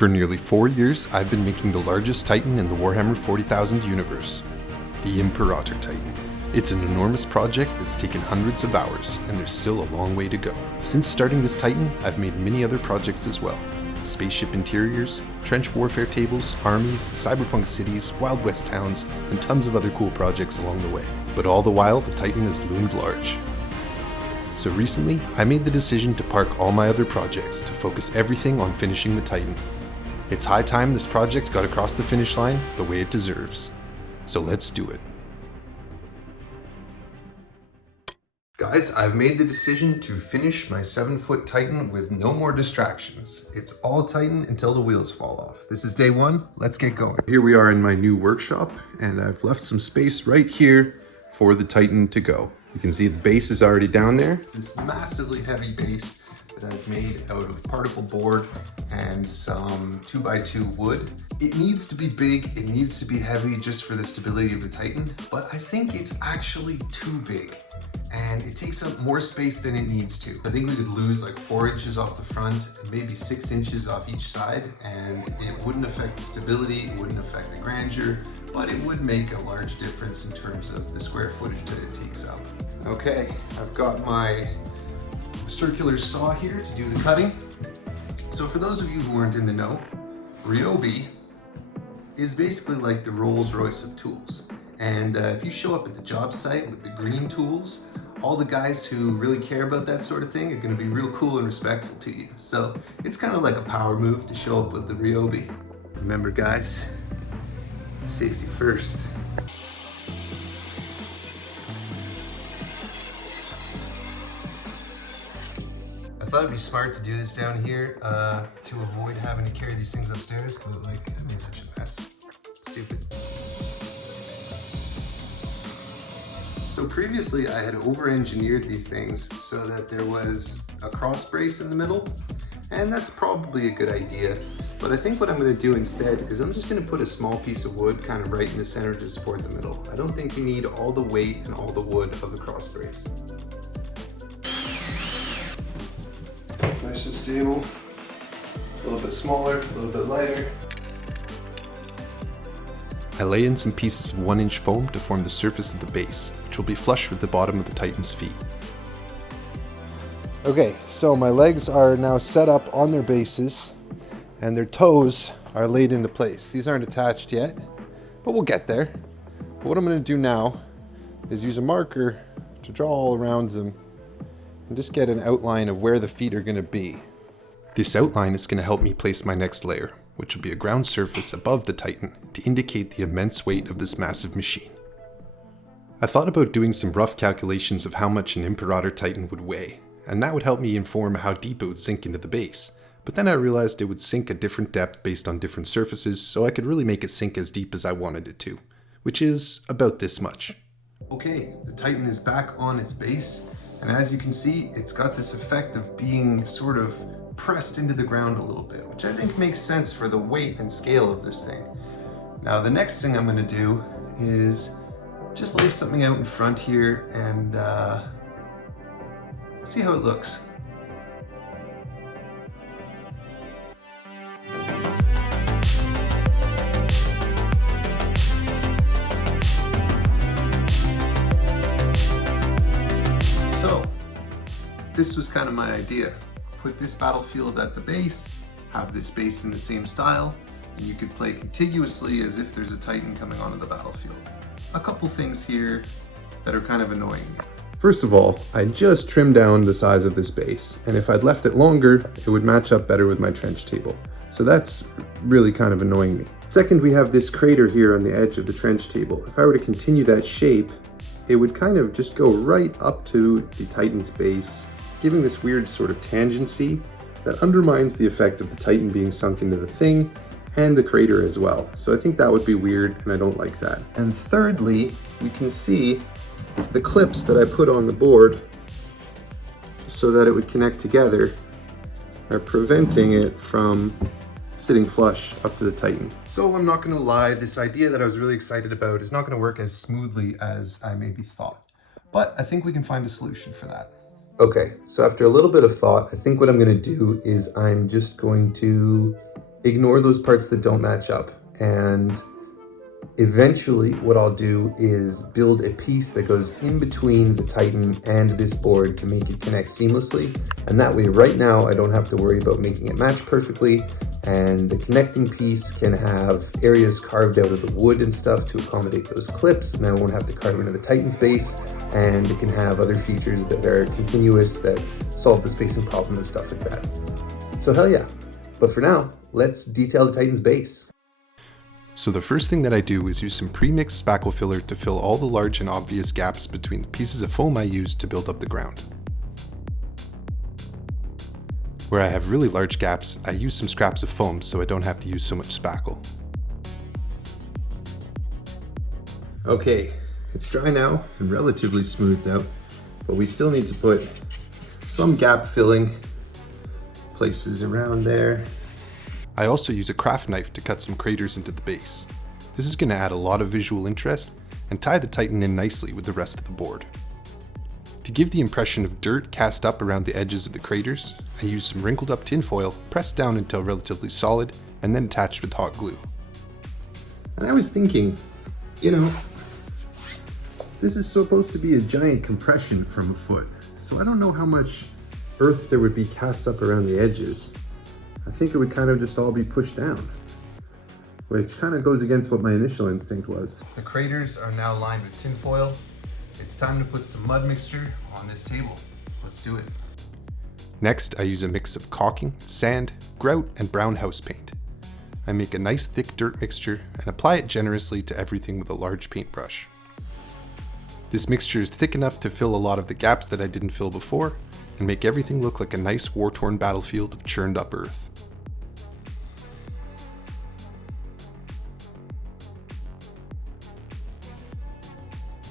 For nearly 4 years, I've been making the largest Titan in the Warhammer 40,000 universe, the Imperator Titan. It's an enormous project that's taken hundreds of hours, and there's still a long way to go. Since starting this Titan, I've made many other projects as well. Spaceship interiors, trench warfare tables, armies, cyberpunk cities, Wild West towns, and tons of other cool projects along the way. But all the while, the Titan has loomed large. So recently, I made the decision to park all my other projects to focus everything on finishing the Titan. It's high time this project got across the finish line the way it deserves. So let's do it. Guys, I've made the decision to finish my 7-foot Titan with no more distractions. It's all Titan until the wheels fall off. This is day one, let's get going. Here we are in my new workshop, and I've left some space right here for the Titan to go. You can see its base is already down there. It's this massively heavy base that I've made out of particle board and some 2x2 wood. It needs to be big, it needs to be heavy just for the stability of the Titan, but I think it's actually too big. And it takes up more space than it needs to. I think we could lose like 4 inches off the front and maybe 6 inches off each side, and it wouldn't affect the stability, it wouldn't affect the grandeur, but it would make a large difference in terms of the square footage that it takes up. Okay, I've got my circular saw here to do the cutting. So for those of you who aren't in the know, Ryobi is basically like the Rolls-Royce of tools. And if you show up at the job site with the green tools, all the guys who really care about that sort of thing are going to be real cool and respectful to you. So it's kind of like a power move to show up with the Ryobi. Remember guys, safety first. I thought it'd be smart to do this down here to avoid having to carry these things upstairs, but like, I made such a mess. Stupid. So previously I had over-engineered these things so that there was a cross brace in the middle, and that's probably a good idea. But I think what I'm going to do instead is I'm just going to put a small piece of wood kind of right in the center to support the middle. I don't think you need all the weight and all the wood of the cross brace. Nice and stable, a little bit smaller, a little bit lighter. I lay in some pieces of 1-inch foam to form the surface of the base, which will be flush with the bottom of the Titan's feet. Okay, so my legs are now set up on their bases, and their toes are laid into place. These aren't attached yet, but we'll get there. But what I'm going to do now is use a marker to draw all around them and just get an outline of where the feet are going to be. This outline is going to help me place my next layer, which will be a ground surface above the Titan to indicate the immense weight of this massive machine. I thought about doing some rough calculations of how much an Imperator Titan would weigh, and that would help me inform how deep it would sink into the base. But then I realized it would sink a different depth based on different surfaces, so I could really make it sink as deep as I wanted it to, which is about this much. Okay, the Titan is back on its base, and as you can see, it's got this effect of being sort of pressed into the ground a little bit, which I think makes sense for the weight and scale of this thing. Now the next thing I'm going to do is just lay something out in front here and see how it looks. So this was kind of my idea. Put this battlefield at the base, have this base in the same style, and you could play contiguously as if there's a Titan coming onto the battlefield. A couple things here that are kind of annoying me. First of all, I just trimmed down the size of this base, and if I'd left it longer, it would match up better with my trench table. So that's really kind of annoying me. Second, we have this crater here on the edge of the trench table. If I were to continue that shape, it would kind of just go right up to the Titan's base, giving this weird sort of tangency that undermines the effect of the Titan being sunk into the thing and the crater as well. So I think that would be weird, and I don't like that. And thirdly, we can see the clips that I put on the board so that it would connect together are preventing it from sitting flush up to the Titan. So I'm not gonna lie, this idea that I was really excited about is not gonna work as smoothly as I maybe thought. But I think we can find a solution for that. Okay, so after a little bit of thought, I think what I'm gonna do is I'm just going to ignore those parts that don't match up. And eventually what I'll do is build a piece that goes in between the Titan and this board to make it connect seamlessly. And that way, right now, I don't have to worry about making it match perfectly. And the connecting piece can have areas carved out of the wood and stuff to accommodate those clips, and I won't have to carve into the Titan's base. And it can have other features that are continuous that solve the spacing problem and stuff like that. So hell yeah. But for now, let's detail the Titan's base. So the first thing that I do is use some pre-mixed spackle filler to fill all the large and obvious gaps between the pieces of foam I used to build up the ground. Where I have really large gaps, I use some scraps of foam so I don't have to use so much spackle. Okay, it's dry now and relatively smoothed out, but we still need to put some gap filling places around there. I also use a craft knife to cut some craters into the base. This is going to add a lot of visual interest and tie the Titan in nicely with the rest of the board. To give the impression of dirt cast up around the edges of the craters, I use some wrinkled up tin foil, pressed down until relatively solid, and then attached with hot glue. And I was thinking, you know, this is supposed to be a giant compression from a foot, so I don't know how much earth there would be cast up around the edges. I think it would kind of just all be pushed down, which kind of goes against what my initial instinct was. The craters are now lined with tin foil. It's time to put some mud mixture on this table. Let's do it. Next, I use a mix of caulking, sand, grout, and brown house paint. I make a nice thick dirt mixture and apply it generously to everything with a large paintbrush. This mixture is thick enough to fill a lot of the gaps that I didn't fill before and make everything look like a nice war-torn battlefield of churned up earth.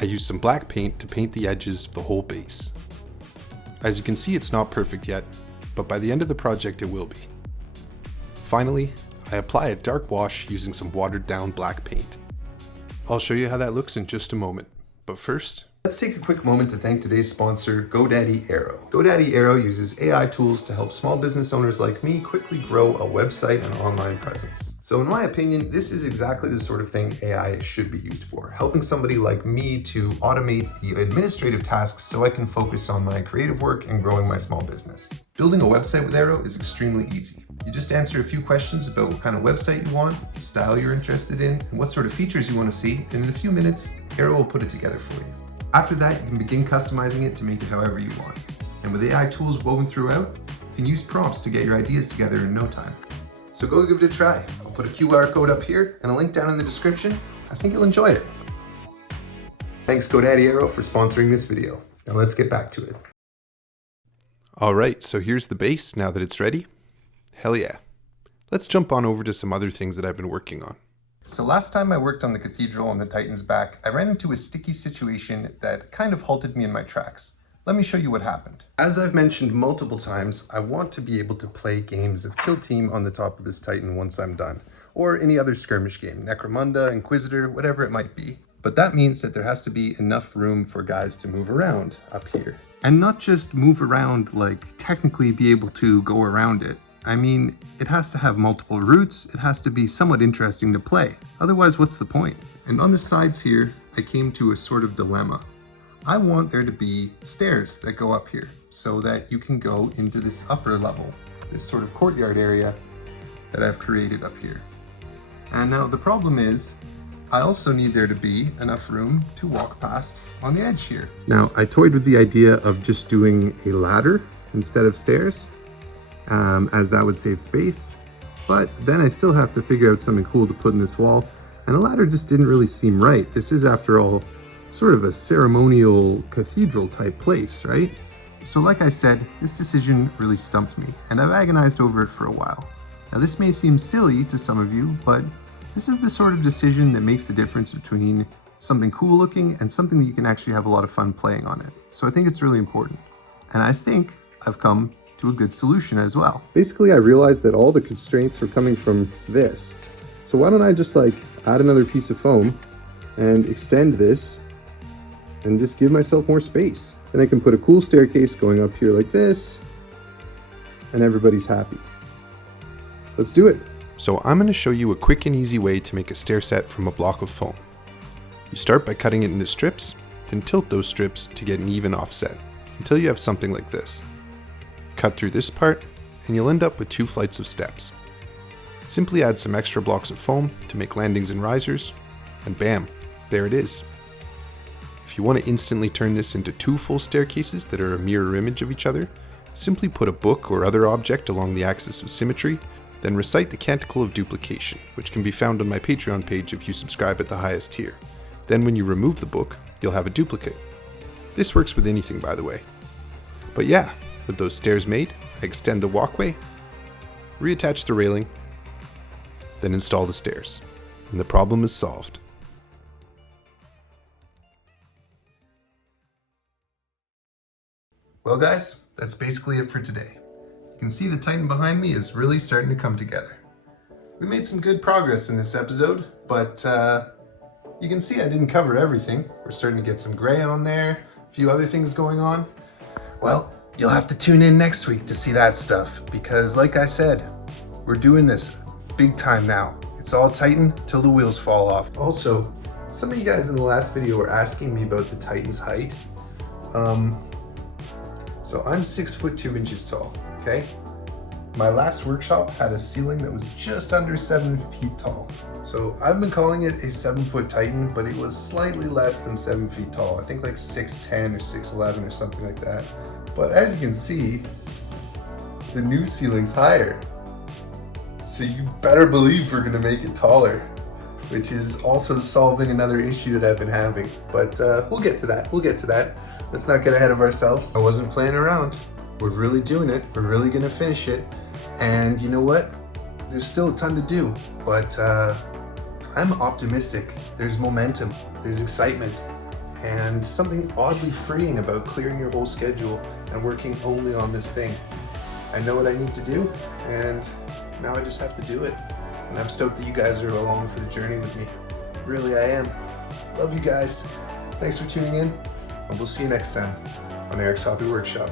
I use some black paint to paint the edges of the whole base. As you can see, it's not perfect yet, but by the end of the project it will be. Finally, I apply a dark wash using some watered down black paint. I'll show you how that looks in just a moment, but first, let's take a quick moment to thank today's sponsor, GoDaddy Aero. GoDaddy Aero uses AI tools to help small business owners like me quickly grow a website and online presence. So in my opinion, this is exactly the sort of thing AI should be used for, helping somebody like me to automate the administrative tasks so I can focus on my creative work and growing my small business. Building a website with Aero is extremely easy. You just answer a few questions about what kind of website you want, the style you're interested in, and what sort of features you want to see, and in a few minutes, Aero will put it together for you. After that, you can begin customizing it to make it however you want. And with AI tools woven throughout, you can use prompts to get your ideas together in no time. So go give it a try. I'll put a QR code up here and a link down in the description. I think you'll enjoy it. Thanks GoDaddy Aero for sponsoring this video. Now let's get back to it. alright, so here's the base now that it's ready. Hell yeah. Let's jump on over to some other things that I've been working on. So last time I worked on the Cathedral on the Titan's back, I ran into a sticky situation that kind of halted me in my tracks. Let me show you what happened. As I've mentioned multiple times, I want to be able to play games of Kill Team on the top of this Titan once I'm done, or any other skirmish game, Necromunda, Inquisitor, whatever it might be. But that means that there has to be enough room for guys to move around up here. And not just move around, like technically be able to go around it. I mean, it has to have multiple routes, it has to be somewhat interesting to play. Otherwise, what's the point? And on the sides here, I came to a sort of dilemma. I want there to be stairs that go up here so that you can go into this upper level, this sort of courtyard area that I've created up here. And now the problem is, I also need there to be enough room to walk past on the edge here. Now, I toyed with the idea of just doing a ladder instead of stairs, as that would save space. But then I still have to figure out something cool to put in this wall, and a ladder just didn't really seem right. This is, after all, sort of a ceremonial cathedral type place, right? So like I said, this decision really stumped me, and I've agonized over it for a while. Now this may seem silly to some of you, but this is the sort of decision that makes the difference between something cool looking and something that you can actually have a lot of fun playing on it. So I think it's really important. And I think I've come to a good solution as well. Basically, I realized that all the constraints were coming from this. So why don't I just like add another piece of foam and extend this and just give myself more space. Then I can put a cool staircase going up here like this, and everybody's happy. Let's do it. So I'm going to show you a quick and easy way to make a stair set from a block of foam. You start by cutting it into strips, then tilt those strips to get an even offset, until you have something like this. Cut through this part, and you'll end up with 2 flights of steps. Simply add some extra blocks of foam to make landings and risers, and bam, there it is. If you want to instantly turn this into 2 full staircases that are a mirror image of each other, simply put a book or other object along the axis of symmetry, then recite the canticle of duplication, which can be found on my Patreon page if you subscribe at the highest tier. Then when you remove the book, you'll have a duplicate. This works with anything, by the way. But yeah, with those stairs made, I extend the walkway, reattach the railing, then install the stairs, and the problem is solved. Well guys, that's basically it for today. You can see the Titan behind me is really starting to come together. We made some good progress in this episode, but you can see I didn't cover everything. We're starting to get some gray on there, a few other things going on. Well, you'll have to tune in next week to see that stuff, because like I said, we're doing this big time now. It's all Titan till the wheels fall off. Also, some of you guys in the last video were asking me about the Titan's height. So I'm 6 foot 2 inches tall, okay? My last workshop had a ceiling that was just under 7 feet tall. So I've been calling it a 7 foot Titan, but it was slightly less than 7 feet tall. I think like 6'10" or 6'11" or something like that. But as you can see, the new ceiling's higher. So you better believe we're gonna make it taller, which is also solving another issue that I've been having. But we'll get to that. Let's not get ahead of ourselves. I wasn't playing around. We're really doing it. We're really gonna finish it. And you know what? There's still a ton to do, but I'm optimistic. There's momentum, there's excitement, and something oddly freeing about clearing your whole schedule and working only on this thing. I know what I need to do, and now I just have to do it. And I'm stoked that you guys are along for the journey with me. Really, I am. Love you guys. Thanks for tuning in, and we'll see you next time on Eric's Hobby Workshop.